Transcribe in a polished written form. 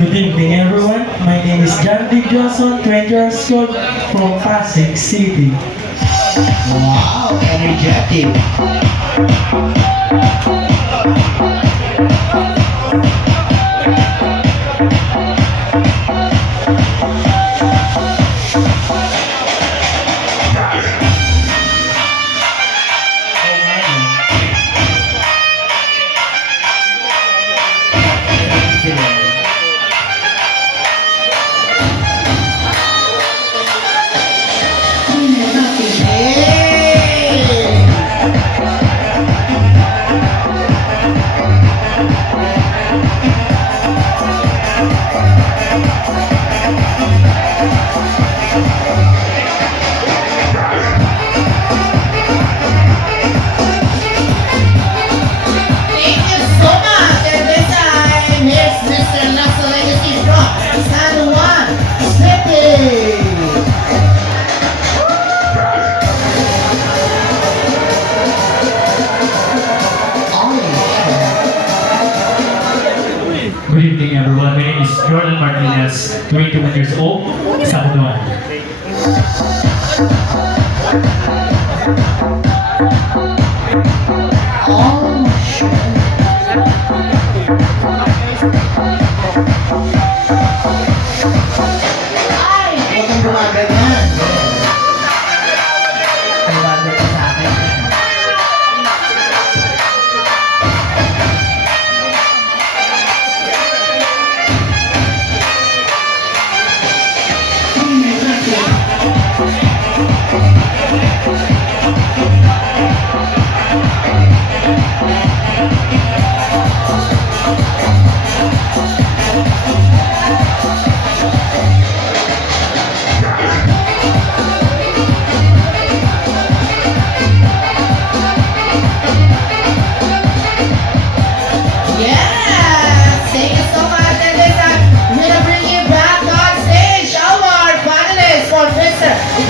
Good evening, everyone. My name is John D. Johnson, 20 years old from Pasig City. Wow, energetic. Thank you so much. And this time, here's Mr. Lasa Legacy from San Juan City. Good evening, everyone. My name is Jordan Martinez, 21 years old, Sabunuan. Oh, shit.